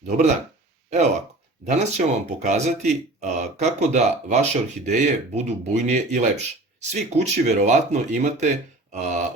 Dobar dan. Evo ovako, danas ćemo vam pokazati kako da vaše orhideje budu bujnije i lepše. Svi kući verovatno imate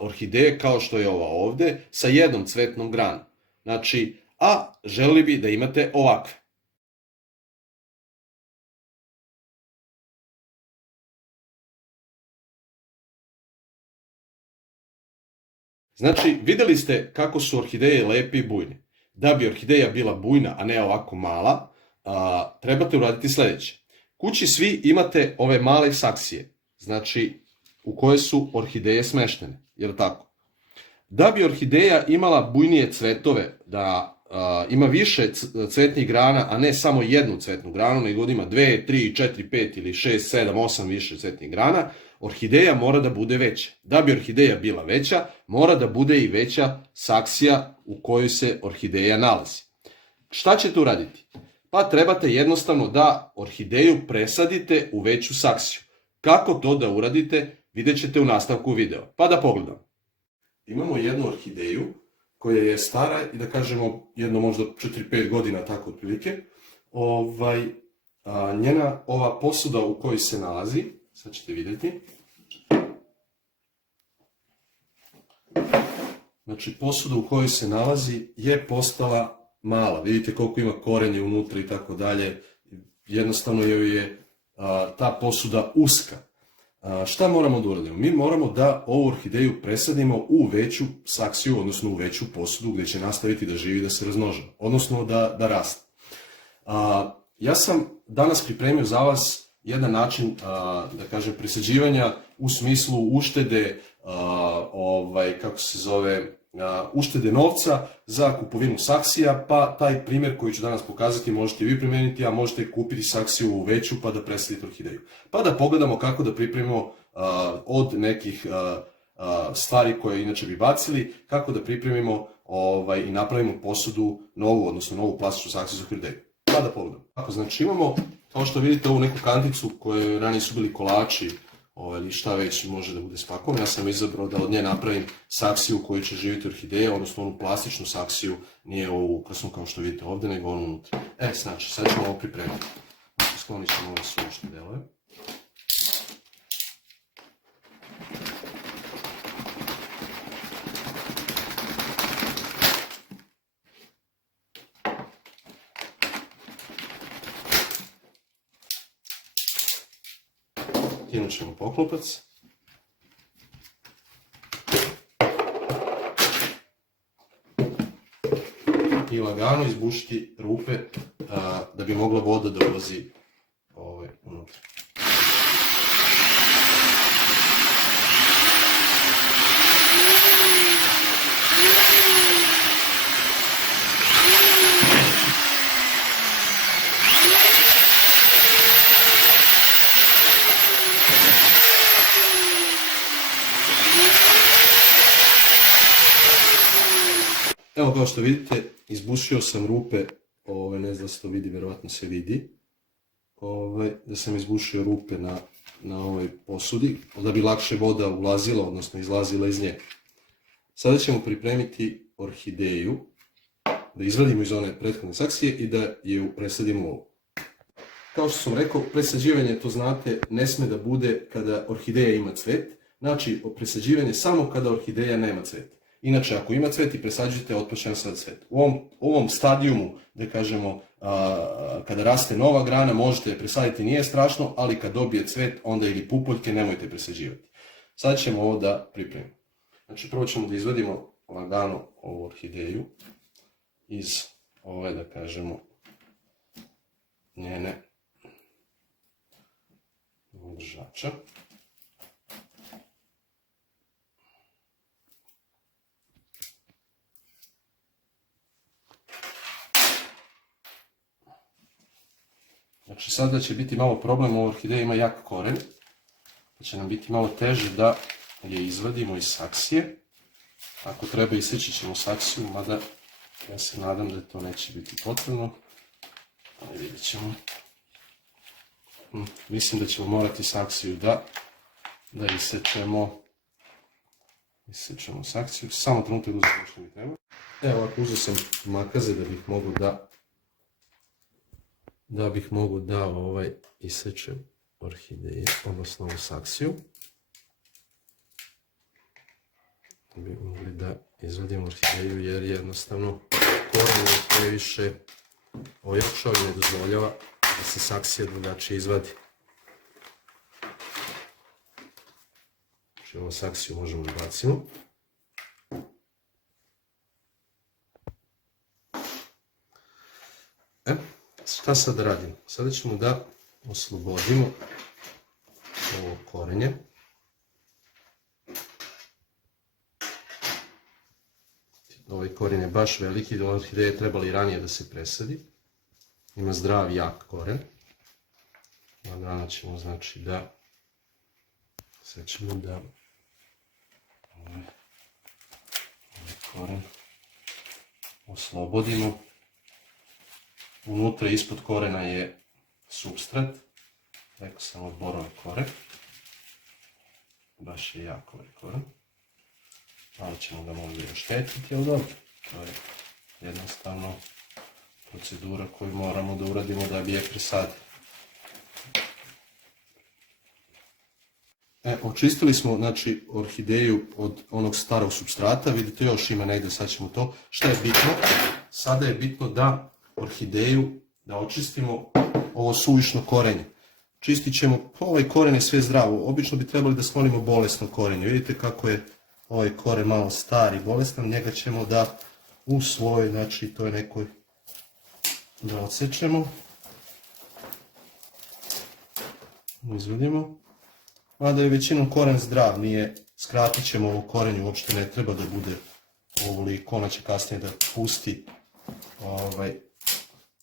orhideje kao što je ova ovde sa jednom cvetnom granom. Znači, a želeli bi da imate ovakve. Znači, videli ste kako su orhideje lepe i bujne. Da bi orhideja bila bujna, a ne ovako mala, trebate uraditi sledeće. Kući svi imate ove male saksije, znači u koje su orhideje smeštene, jer tako? Da bi orhideja imala bujnije cvetove, da ima više cvetnih grana, a ne samo jednu cvetnu granu, nego da ima 2, 3, 4, 5 ili 6, 7, 8 više cvetnih grana, orhideja mora da bude veća. Da bi orhideja bila veća, mora da bude i veća saksija u kojoj se orhideja nalazi. Šta ćete uraditi? Pa trebate jednostavno da orhideju presadite u veću saksiju. Kako to da uradite, vidjet ćete u nastavku videa. Pa da pogledamo. Imamo jednu orhideju koja je stara i da kažemo jedno možda 4-5 godina, tako otprilike. Njena ova posuda u kojoj se nalazi, sad ćete vidjeti. Znači posuda u kojoj se nalazi je postala mala. Vidite koliko ima korenje unutra i tako dalje. Jednostavno joj je ta posuda uska. Šta moramo da uradimo? Mi moramo da ovu orhideju presadimo u veću saksiju, odnosno u veću posudu gde će nastaviti da živi i da se razmnožava, odnosno da raste. Ja sam danas pripremio za vas jedan način, da kažem, presađivanja u smislu uštede, uštede novca za kupovinu saksija, pa taj primjer koji ću danas pokazati možete vi primeniti, a možete kupiti saksiju u veću pa da presadite orhideju. Pa da pogledamo kako da pripremimo od nekih stvari koje inače bi bacili, kako da pripremimo i napravimo posudu novu, odnosno novu plastičnu saksiju za orhideju. Pa da pogledamo. Znači imamo, kao što vidite, ovu neku kanticu koje ranije su bili kolači, ili šta već može da bude spakovano. Ja sam izabrao da od nje napravim saksiju u kojoj će živjeti orhideja, odnosno onu plastičnu saksiju, nije ovu ukrasnu kao što vidite ovde, nego onu unutra. Znači, sad ćemo ovo pripremiti. Sklonit ćemo ove suvišne delove. Skinut ćemo poklopac. I lagano izbušiti rupe da bi mogla voda da ulazi unutra. Evo kao što vidite, izbušio sam rupe, ne znam da se to vidi, verovatno se vidi, da sam izbušio rupe na ovoj posudi, da bi lakše voda ulazila, odnosno izlazila iz nje. Sada ćemo pripremiti orhideju, da izvadimo iz one prethodne saksije i da je presadimo u ovu. Kao što sam rekao, presađivanje, to znate, ne sme da bude kada orhideja ima cvet, znači presađivanje samo kada orhideja nema cvet. Inače, ako ima cvet i presađujete, otpašće vam sad cvet. U ovom stadijumu, da kažemo, kada raste nova grana, možete je presaditi, nije strašno, ali kad dobije cvet, onda ili pupoljke, nemojte presađivati. Sad ćemo ovo da pripremimo. Znači, prvo ćemo da izvadimo lagano ovu orhideju iz ove, da kažemo, njene držača. Znači sada će biti malo problem, ova orhideja ima jak koren, pa će nam biti malo teže da je izvadimo iz saksije. Ako treba iseći ćemo saksiju, mada ja se nadam da to neće biti potrebno, ali vidjet ćemo. Mislim da ćemo morati saksiju da isečemo. Isečemo saksiju, samo trenutak uzeti što mi treba. Evo ovako uzeo sam makaze da bih mogao da da bih mogu da isečem orhideje, odnosno ovu saksiju. Da bi mogli da izvadimo orhideju jer jednostavno koren je previše ojačao i ne dozvoljava da se saksija drugačije izvadi. Znači ovu saksiju možemo da bacimo. Šta sad radimo? Sada ćemo da oslobodimo ovo korenje. Ovaj korijen je baš veliki, orhideje je trebali ranije da se presadi. Ima zdrav, jak koren. Od rana ćemo znači da ovaj koren oslobodimo. Unutra ispod korena je supstrat, rekao sam od borove kore, baš je jak ovaj koren, malo ćemo ga možda još štetiti, ali dobro, to je jednostavno procedura koju moramo da uradimo da bi je presadili. Očistili smo znači orhideju od onog starog supstrata, vidite još ima negdje, sad ćemo to. Šta je bitno? Sada je bitno da orhideju, da očistimo ovo suvišno korenje. Čistit ćemo, ovaj koren je sve zdravo, obično bi trebali da sklonimo bolesno korenje. Vidite kako je ovaj koren malo star i bolestan, njega ćemo da u svojoj, znači to je nekoj, da odsečemo. Izvedimo. Mada je većinom koren zdrav, nije, skratit ćemo ovo korenje, uopšte ne treba da bude ovoliko, ona će kasnije da pusti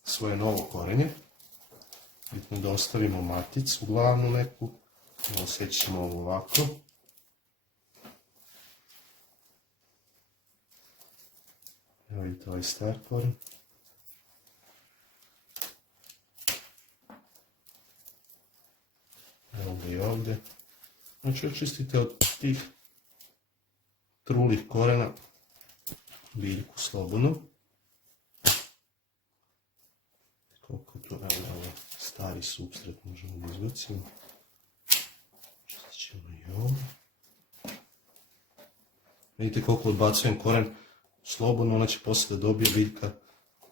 svoje novo korenje. Bitno da ostavimo maticu glavnu neku, osjećamo ovo ovako. Evo vidite ovaj star koren. Evo ga i ovdje. Znači očistite od tih trulih korena biljku slobodno. Koliko to je stari supstrat možemo da izbacimo. Čistit ćemo i ovo. Vidite koliko odbacujem koren slobodno, ona će poslije da dobije biljka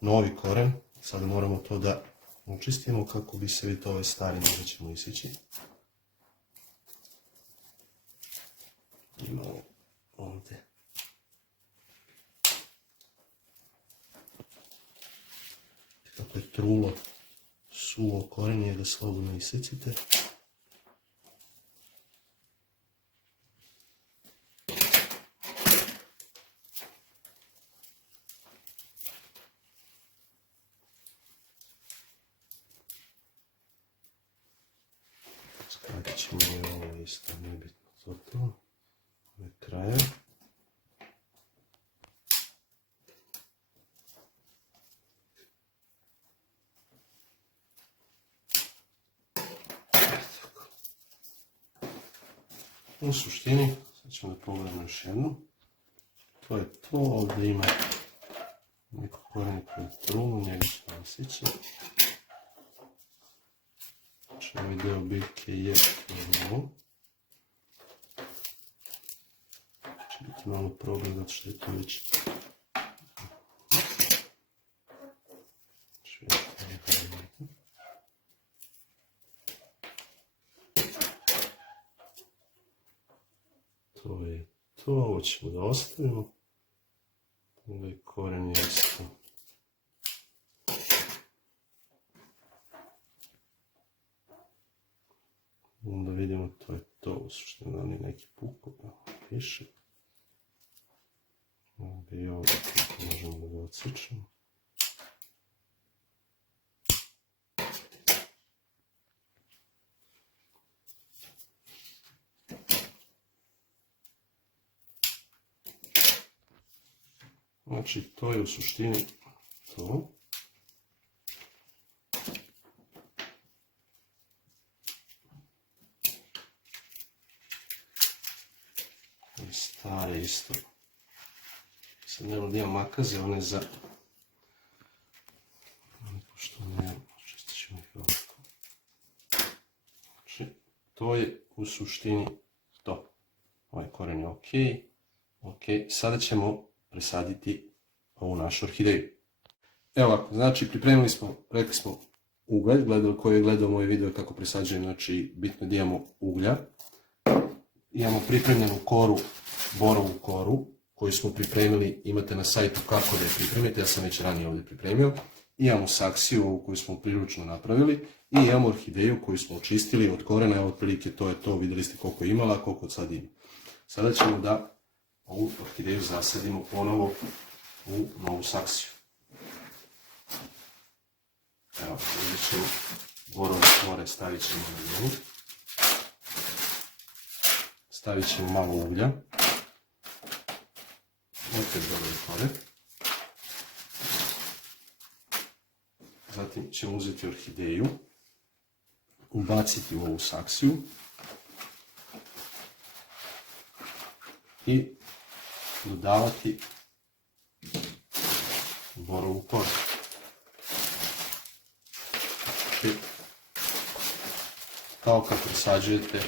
novi koren. Sada moramo to da učistimo kako bi se vidite ovaj stari možda ćemo isjeći. Imamo ovdje. Kako je trulo suvo korenje da slobodno isecite. Skratit ćemo i ovo isto, nebitno za to. Ove kraje. U suštini, sad ćemo da pogledamo još jednu. To je to, ovdje ima neko korenje koje je trulo, njega ćemo nasjeći. Znači ovaj deo biljke je ovo. Će biti malo problem zato što je to već to je to, ovo ćemo da ostavimo. Ovaj koren je isto. Onda vidimo, to je to, u suštini da nije neki puko, piše. Ovdje i ovdje možemo da ga odsječemo. Znači, to je u suštini to. I stare isto. Sad nema da imam makaze, one za... Pošto ne, čistit ćemo to je u suštini to. Ovaj koren je ok. Ok, sada ćemo presaditi ovu našu orhideju. Evo ovako, znači pripremili smo, rekli smo ugalj, ko je gledao moj video kako presađujem, znači bitno je da imamo uglja. Imamo pripremljenu koru, borovu koru, koju smo pripremili, imate na sajtu kako da je pripremite, ja sam već ranije ovdje pripremio. Imamo saksiju, ovu koju smo priručno napravili, i imamo orhideju koju smo očistili od korena, evo otprilike to je to, vidjeli ste koliko je imala, koliko sad ima. Sada ćemo da ovu orhideju zasadimo ponovo u novu saksiju. Evo, ovdje ćemo borove kore, stavit ćemo na nju. Stavit ćemo malo uglja. Opet borove kore. Zatim ćemo uzeti orhideju, ubaciti u ovu saksiju i dodavati borovu koru. Kao kad presađujete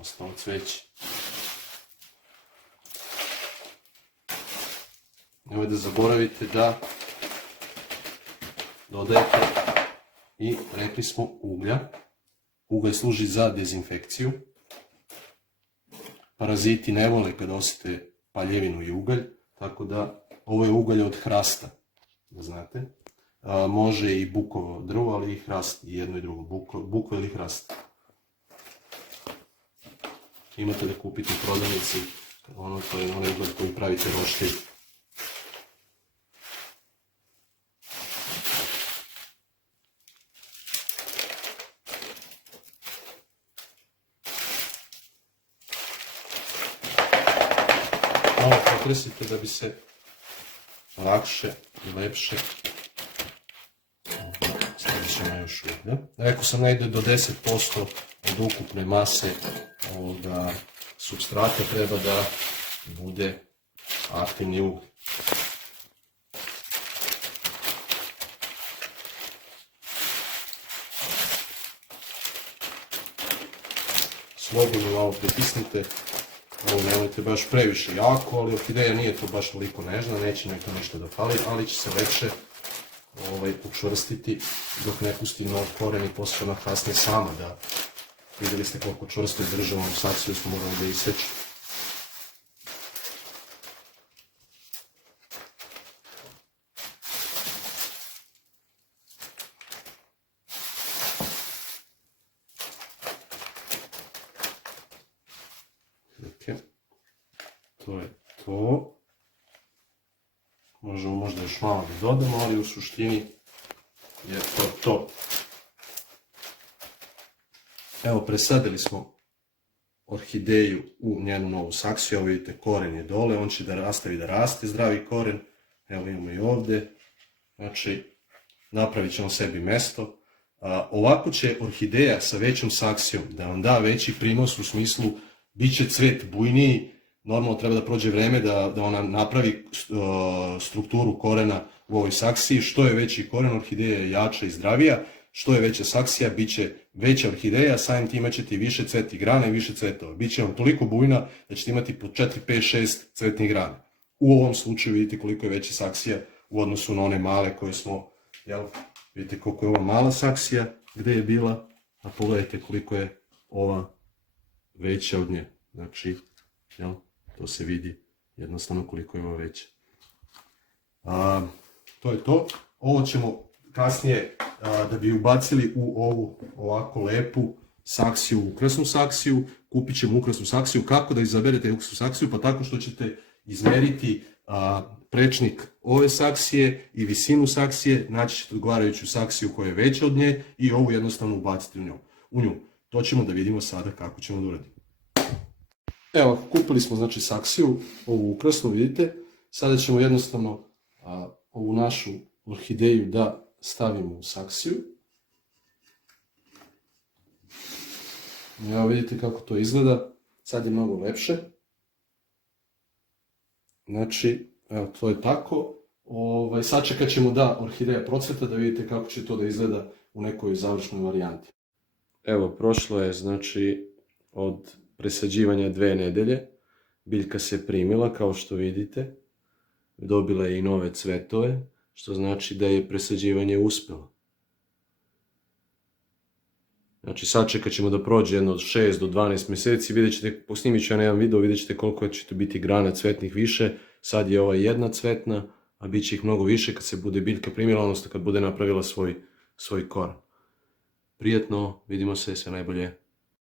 osnovo cveće. Nemoj da zaboravite da dodajete i, rekli smo, uglja. Ugalj služi za dezinfekciju. Paraziti ne vole kad osjete paljevinu i ugalj, tako da ovo je ugalj od hrasta, da znate. Može i bukovo drvo, ali i hrast, i jedno i drugo, bukva ili hrast. Imate da kupite u prodavnici, to je onaj ugalj koji pravite roštilj. Malo potresite da bi se lakše i lepše. Stavit ćemo još uglja. Rekao sam negdje do 10% od ukupne mase ovoga supstrata treba da bude aktivni uglj. Slobodno malo pritisnite. Ovo nemojte baš previše jako, ali orhideja nije to baš toliko nežna, neće mi to ništa da fali, ali će se lepše učvrstiti dok ne pusti nov koren i poslije ona kasnije sama da vidjeli ste koliko čvrsto je država u saksiju, smo morali da iseći. To je to. Možemo možda još malo da dodamo, ali u suštini je to to. Evo, presadili smo orhideju u njenu novu saksiju. Evo vidite, koren je dole, on će da nastavi da raste, zdravi koren. Evo imamo i ovdje. Znači, napravit ćemo sebi mesto. Ovako će orhideja sa većom saksijom da vam da veći prinos u smislu bit će cvet bujniji. Normalno treba da prođe vreme da ona napravi strukturu korena u ovoj saksiji. Što je veći koren, orhideja je jača i zdravija. Što je veća saksija, bit će veća orhideja, samim tim ćete i više cvetnih grana i više cvetova. Biće vam toliko bujna da ćete imati po 4, 5, 6 cvetnih grana. U ovom slučaju vidite koliko je veća saksija u odnosu na one male koje smo, vidite koliko je ova mala saksija, gdje je bila, a pogledajte koliko je ova veća od nje. Znači, to se vidi jednostavno koliko je ova veća. To je to. Ovo ćemo kasnije, da bi ubacili u ovu ovako lepu saksiju, ukrasnu saksiju, kupit ćemo ukrasnu saksiju. Kako da izaberete ukrasnu saksiju? Pa tako što ćete izmeriti prečnik ove saksije i visinu saksije, naći ćete odgovarajuću saksiju koja je veća od nje i ovu jednostavno ubaciti u nju. To ćemo da vidimo sada kako ćemo da uradimo. Evo, kupili smo znači saksiju, ovu ukrasnu, vidite. Sada ćemo jednostavno ovu našu orhideju da stavimo u saksiju. Evo vidite kako to izgleda, sad je mnogo lepše. Znači, evo to je tako. Sačekat ćemo da orhideja procveta, da vidite kako će to da izgleda u nekoj završnoj varijanti. Evo, prošlo je znači od presađivanja 2 nedelje. Biljka se primila, kao što vidite. Dobila je i nove cvetove, što znači da je presađivanje uspjelo. Znači sačekat ćemo da prođe jedno od 6 do 12 mjeseci, vidjet ćete, posnimit ću ja na jedan video, vidjet ćete koliko će to biti grana cvetnih više. Sad je ova jedna cvetna, a bit će ih mnogo više kad se bude biljka primila, odnosno kad bude napravila svoj koran. Prijetno, vidimo se, sve najbolje.